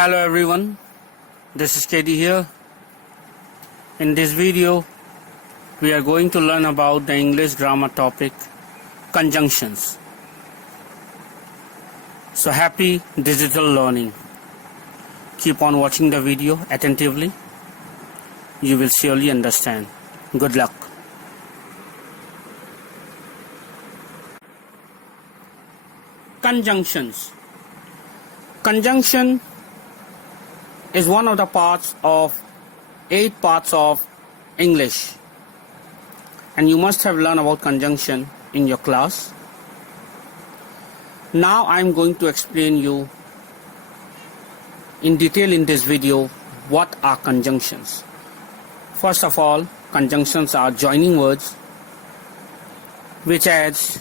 Hello everyone, this is KD here. In this video, we are going to learn about the English grammar topic, conjunctions. So happy digital learning. Keep on watching the video attentively. You will surely understand. Good luck. Conjunctions. Conjunction is one of the parts of 8 parts of English, and you must have learned about conjunction in your class. Now I am going to explain you in detail in this video what are conjunctions. First of all, conjunctions are joining words which adds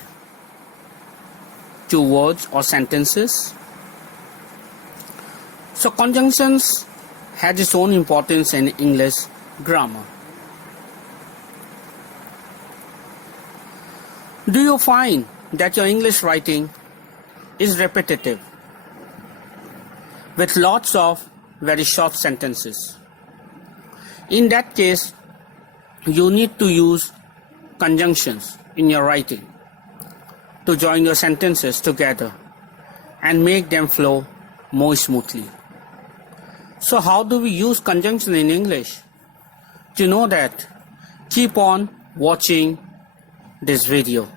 to words or sentences. So conjunctions has its own importance in English grammar. Do you find that your English writing is repetitive with lots of very short sentences? In that case, you need to use conjunctions in your writing to join your sentences together and make them flow more smoothly. So how do we use conjunction in English? To know that, keep on watching this video.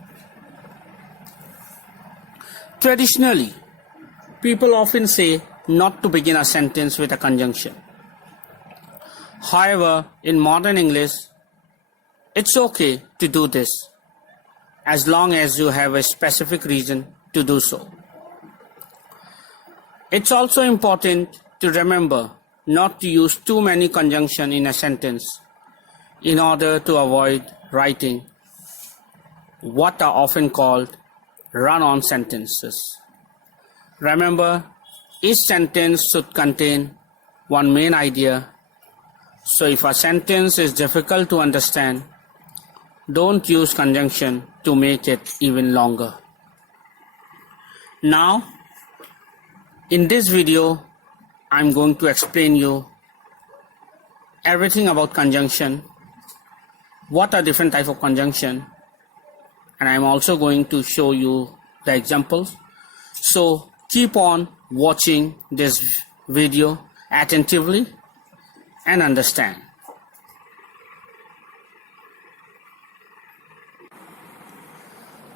Traditionally, people often say not to begin a sentence with a conjunction. However, in modern English, it's okay to do this as long as you have a specific reason to do so. It's also important to remember not to use too many conjunctions in a sentence in order to avoid writing what are often called run-on sentences. Remember, each sentence should contain one main idea. So if a sentence is difficult to understand, don't use conjunction to make it even longer. Now, in this video, I'm going to explain you everything about conjunction, what are different types of conjunction, and I'm also going to show you the examples. So keep on watching this video attentively and understand.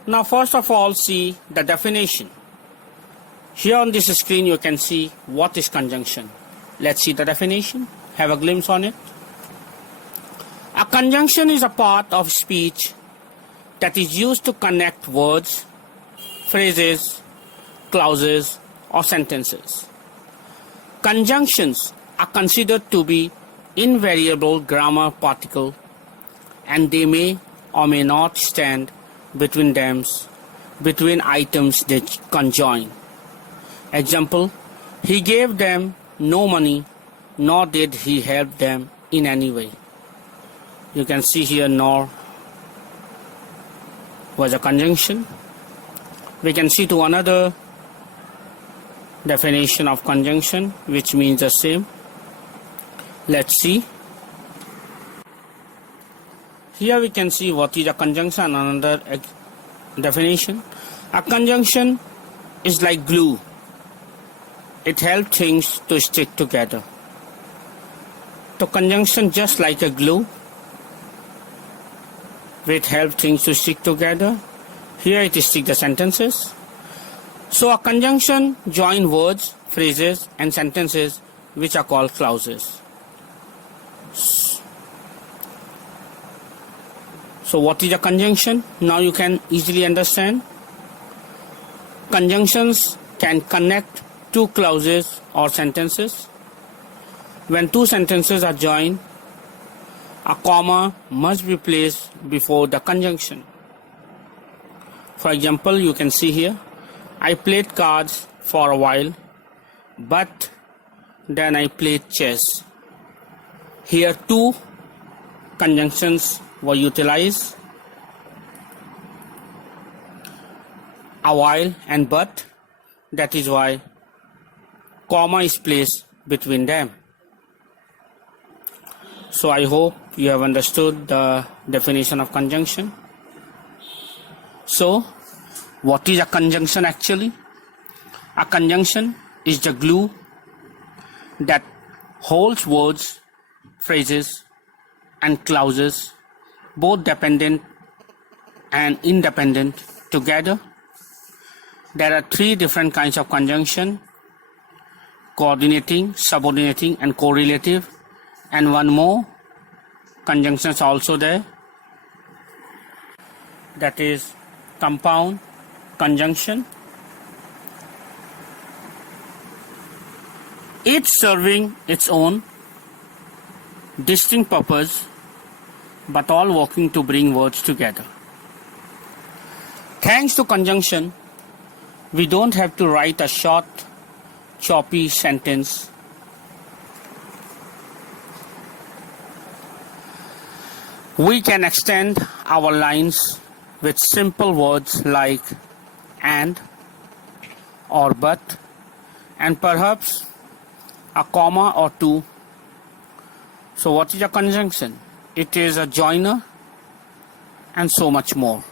Now first of all, see the definition. Here on this screen you can see what is conjunction. Let's see the definition, have a glimpse on it. A conjunction is a part of speech that is used to connect words, phrases, clauses, or sentences. Conjunctions are considered to be invariable grammar particles, and they may or may not stand between items they conjoin. Example, he gave them no money, nor did he help them in any way. You can see here nor was a conjunction. We can see to another definition of conjunction which means the same. Let's see. Here we can see what is a conjunction, another definition. A conjunction is like glue. It helps things to stick together. So conjunction just like a glue, which helps things to stick together. Here it sticks the sentences. So a conjunction join words, phrases and sentences which are called clauses. So what is a conjunction? Now you can easily understand. Conjunctions can connect two clauses or sentences. When two sentences are joined, a comma must be placed before the conjunction. For example, you can see here, I played cards for a while, but then I played chess. Here two conjunctions were utilized, a while and but. That is why comma is placed between them. So I hope you have understood the definition of conjunction. So what is a conjunction actually? A conjunction is the glue that holds words, phrases and clauses, both dependent and independent, together. There are three different kinds of conjunction: coordinating, subordinating and correlative, and one more conjunction is also there, that is compound conjunction. Each serving its own distinct purpose, but all working to bring words together. Thanks to conjunction, we don't have to write a short, choppy sentence. We can extend our lines with simple words like and or but, and perhaps a comma or two. So what is a conjunction? It is a joiner and so much more.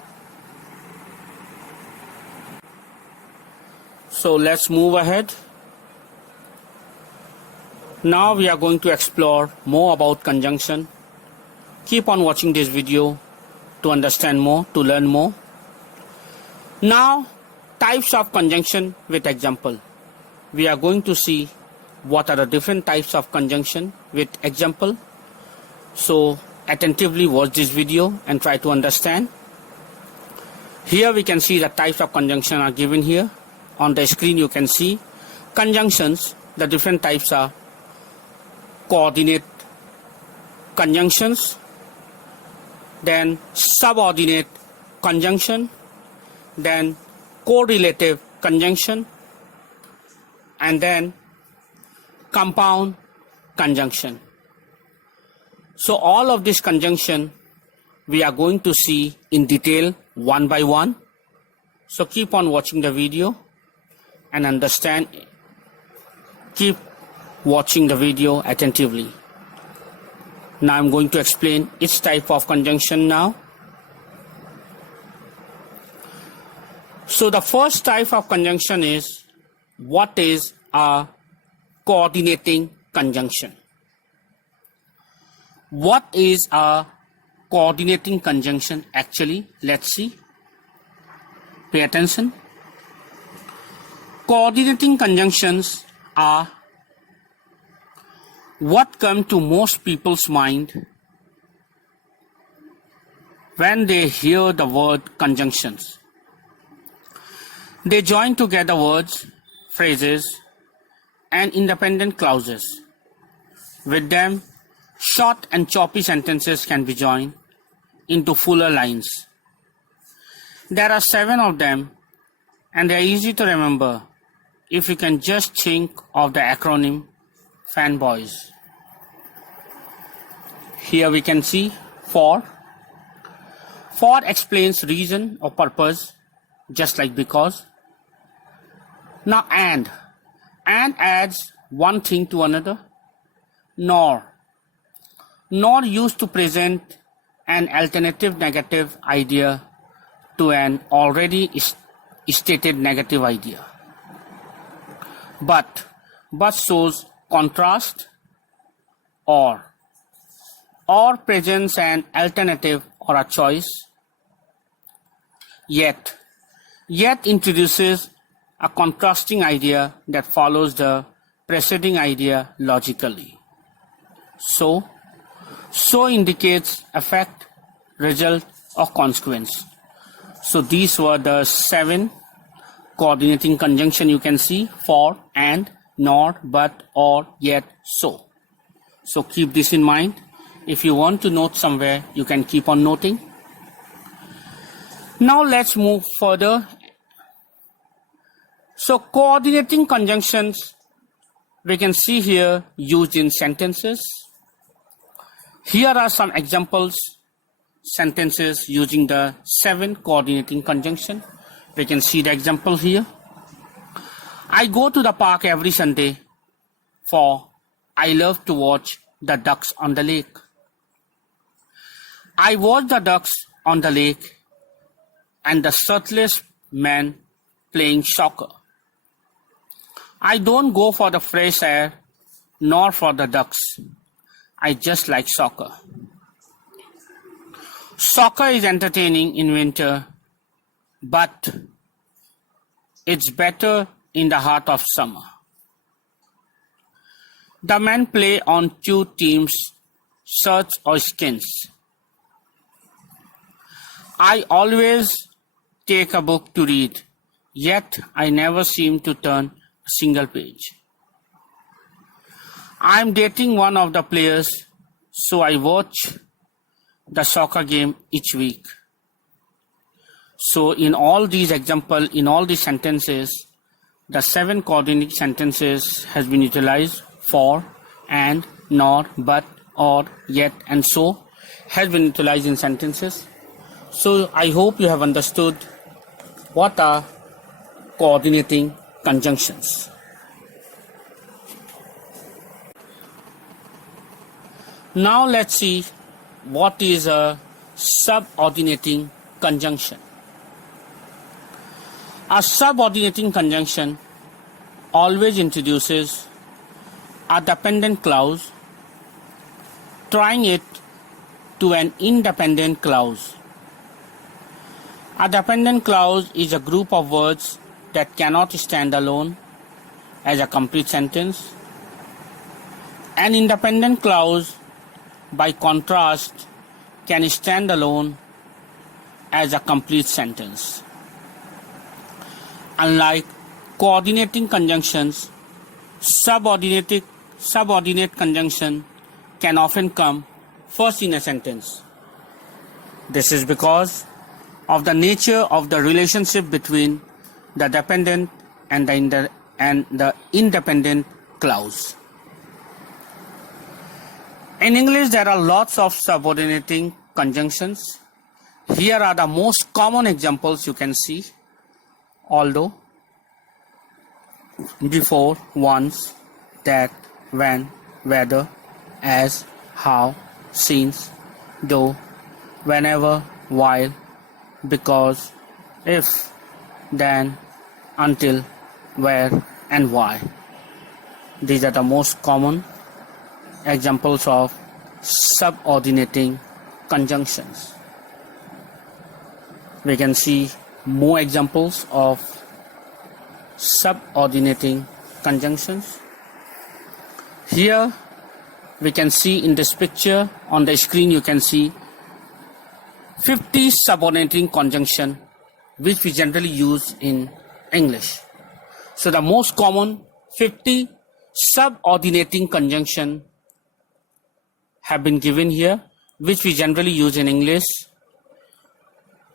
So let's move ahead. Now we are going to explore more about conjunction. Keep on watching this video to understand more, to learn more. Now, types of conjunction with example. We are going to see what are the different types of conjunction with example. So attentively watch this video and try to understand. Here we can see the types of conjunction are given here. On the screen you can see conjunctions. The different types are coordinate conjunctions, then subordinate conjunction, then correlative conjunction, and then compound conjunction. So all of this conjunction we are going to see in detail one by one. So keep on watching the video and understand. Keep watching the video attentively. Now I'm going to explain each type of conjunction now. So the first type of conjunction is, what is a coordinating conjunction? What is a coordinating conjunction actually? Let's see. Pay attention. Coordinating conjunctions are what come to most people's mind when they hear the word conjunctions. They join together words, phrases, and independent clauses. With them, short and choppy sentences can be joined into fuller lines. There are 7 of them, and they are easy to remember if you can just think of the acronym FANBOYS. Here we can see for. For explains reason or purpose, just like because. Now and adds one thing to another. Nor used to present an alternative negative idea to an already stated negative idea. But shows contrast or presents an alternative or a choice. Yet introduces a contrasting idea that follows the preceding idea logically. So indicates effect, result or consequence. So these were the 7 coordinating conjunction you can see: for, and, nor, but, or, yet, so. So keep this in mind. If you want to note somewhere, you can keep on noting. Now let's move further. So coordinating conjunctions we can see here used in sentences. Here are some examples sentences using the 7 coordinating conjunction. We can see the example here. I go to the park every Sunday for I love to watch the ducks on the lake. I watch the ducks on the lake and the shirtless men playing soccer. I don't go for the fresh air nor for the ducks. I just like soccer. Soccer is entertaining in winter, but it's better in the heart of summer. The men play on two teams, shirts or skins. I always take a book to read, yet I never seem to turn a single page. I am dating one of the players, so I watch the soccer game each week. So in all these examples, in all these sentences, the 7 coordinate sentences has been utilized. For, and, nor, but, or, yet, and so has been utilized in sentences. So I hope you have understood what are coordinating conjunctions. Now let's see what is a subordinating conjunction. A subordinating conjunction always introduces a dependent clause, tying it to an independent clause. A dependent clause is a group of words that cannot stand alone as a complete sentence. An independent clause, by contrast, can stand alone as a complete sentence. Unlike coordinating conjunctions, subordinate conjunction can often come first in a sentence. This is because of the nature of the relationship between the dependent and the independent clause. In English, there are lots of subordinating conjunctions. Here are the most common examples you can see. Although, before, once, that, when, whether, as, how, since, though, whenever, while, because, if, then, until, where, and why. These are the most common examples of subordinating conjunctions. We can see more examples of subordinating conjunctions. Here we can see in this picture on the screen, you can see 50 subordinating conjunction which we generally use in English. So the most common 50 subordinating conjunction have been given here, which we generally use in English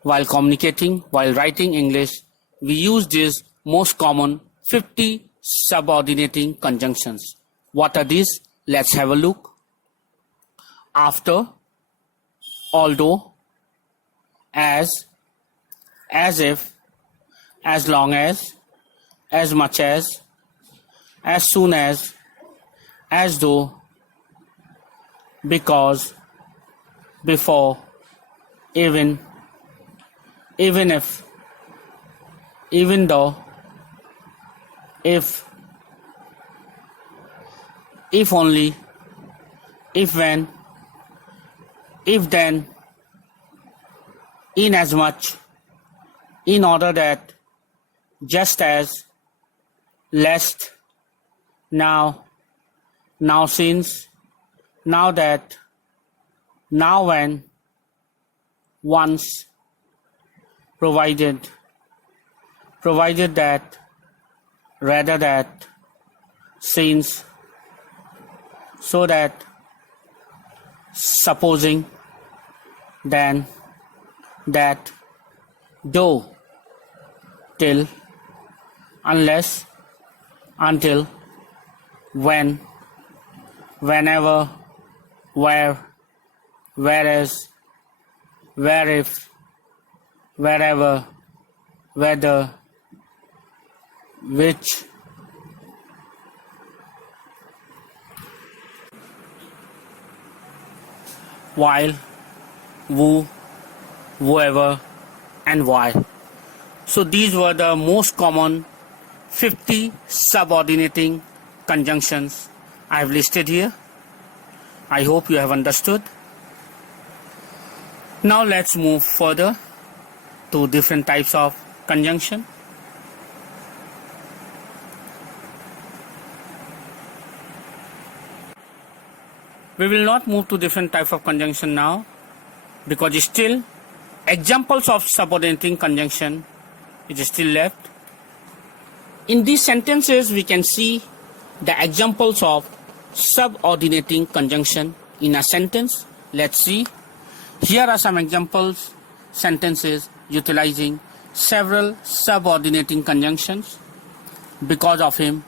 while communicating, while writing English. We use these most common 50 subordinating conjunctions. What are these? Let's have a look. After, although, as if, as long as much as soon as though, because, before, even if, even though, if only, if when, if then, inasmuch, in order that, just as, lest, now, now since, now that, now when, once, provided that, rather that, since, so that, supposing, then, that, though, till, unless, until, when, whenever, where, whereas, where if, wherever, whether, which. while, who, whoever, and why. So these were the most common 50 subordinating conjunctions I have listed here. I hope you have understood. Now let's move further to different types of conjunction. We will not move to different types of conjunction now because still examples of subordinating conjunction is still left. In these sentences we can see the examples of subordinating conjunction in a sentence. Let's see. Here are some examples sentences utilizing several subordinating conjunctions. Because of him,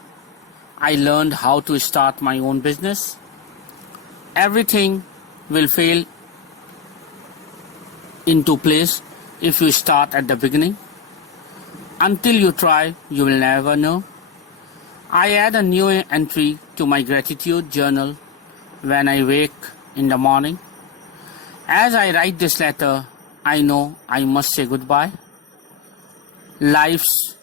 I learned how to start my own business. Everything will fall into place if you start at the beginning. Until you try, you will never know. I add a new entry to my gratitude journal when I wake in the morning. As I write this letter, I know I must say goodbye. Life's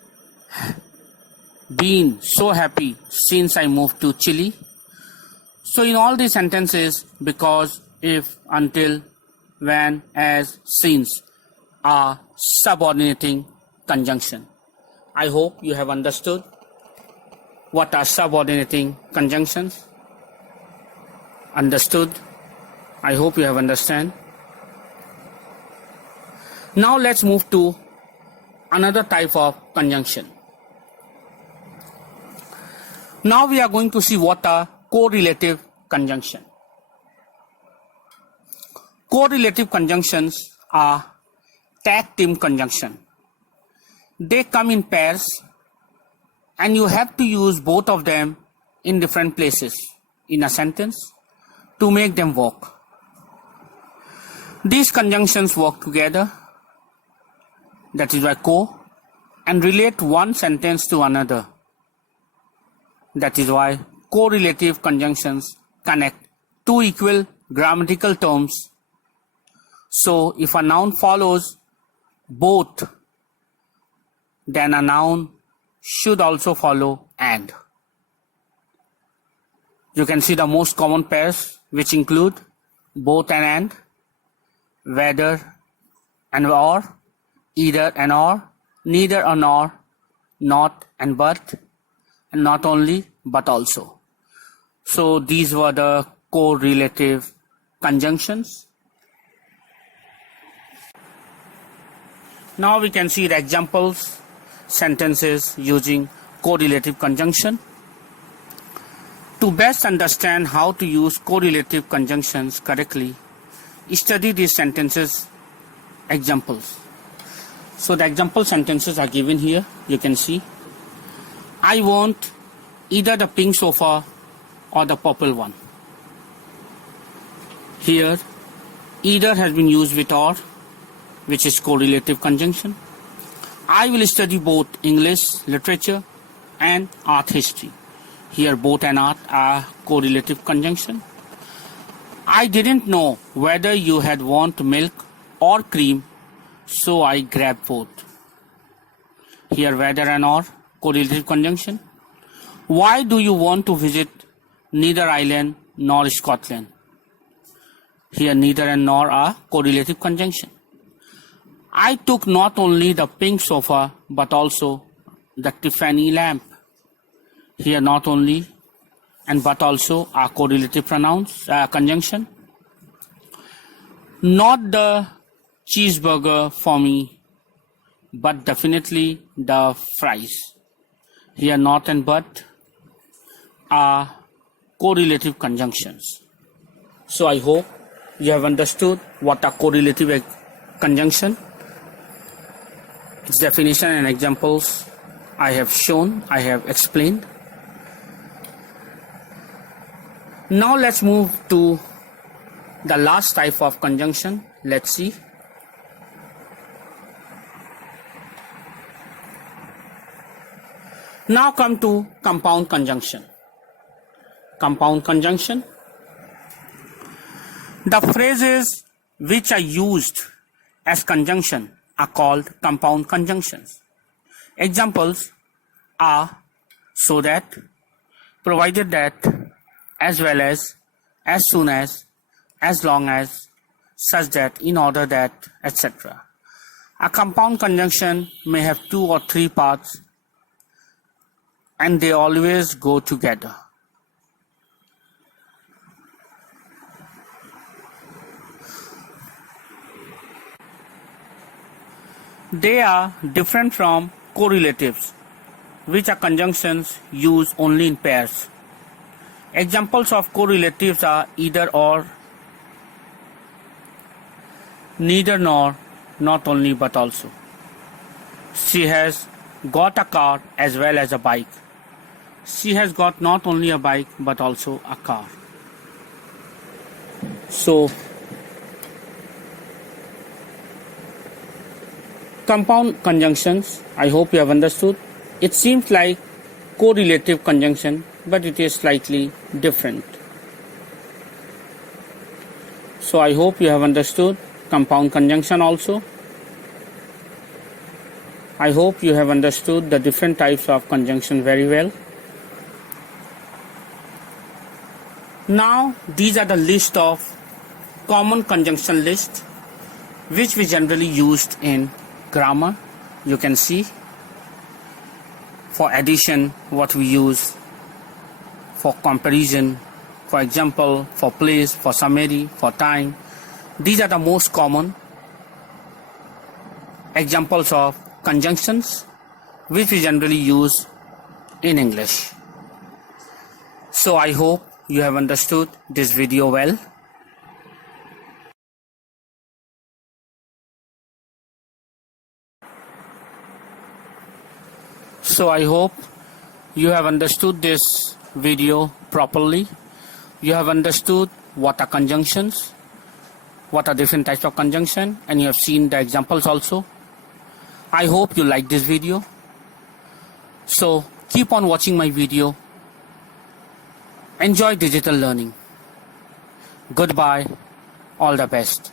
been so happy since I moved to Chile. So in all these sentences, because, if, until, when, as, since are subordinating conjunction. I hope you have understood what are subordinating conjunctions. Understood? I hope you have understand. Now let's move to another type of conjunction. Now we are going to see what are correlative conjunction. Correlative conjunctions are tag team conjunction. They come in pairs and you have to use both of them in different places in a sentence to make them work. These conjunctions work together, that is why and relate one sentence to another. That is why correlative conjunctions connect two equal grammatical terms. So if a noun follows both, then a noun should also follow and. You can see the most common pairs which include both and, whether and or, either and or, neither and nor, not and but, and not only but also. So these were the correlative conjunctions. Now we can see the examples sentences using correlative conjunction. To best understand how to use correlative conjunctions correctly, study these sentences examples. So the example sentences are given here. You can see, I want either the pink sofa or the purple one. Here either has been used with or, which is correlative conjunction. I will study both English literature and art history. Here both and art are correlative conjunction. I didn't know whether you had want milk or cream, so I grabbed both. Here whether and or, correlative conjunction. Why do you want to visit neither Ireland nor Scotland? Here neither and nor are correlative conjunction. I took not only the pink sofa but also the Tiffany lamp. Here not only and but also are correlative pronouns conjunction. Not the cheeseburger for me, but definitely the fries. Here not and but are correlative conjunctions. So I hope you have understood what are correlative conjunction. Its definition and examples I have shown, I have explained. Now let's move to the last type of conjunction. Let's see. Now come to compound conjunction. Compound conjunction. The phrases which are used as conjunction are called compound conjunctions. Examples are so that, provided that, as well as soon as long as, such that, in order that, etc. A compound conjunction may have 2 or 3 parts and they always go together. They are different from correlatives, which are conjunctions used only in pairs. Examples of correlatives are either or, neither nor, not only but also. She has got a car as well as a bike. She has got not only a bike but also a car. So, compound conjunctions, I hope you have understood. It seems like correlative conjunction, but it is slightly different. So I hope you have understood compound conjunction also. I hope you have understood the different types of conjunction very well. Now these are the list of common conjunction list which we generally used in grammar. You can see for addition what we use, for comparison, for example, for place, for summary, for time. These are the most common examples of conjunctions which we generally use in English. So I hope you have understood this video well. So I hope you have understood this video properly. You have understood what are conjunctions, what are different types of conjunction, and you have seen the examples also. I hope you like this video. So keep on watching my video. Enjoy digital learning. Goodbye. All the best.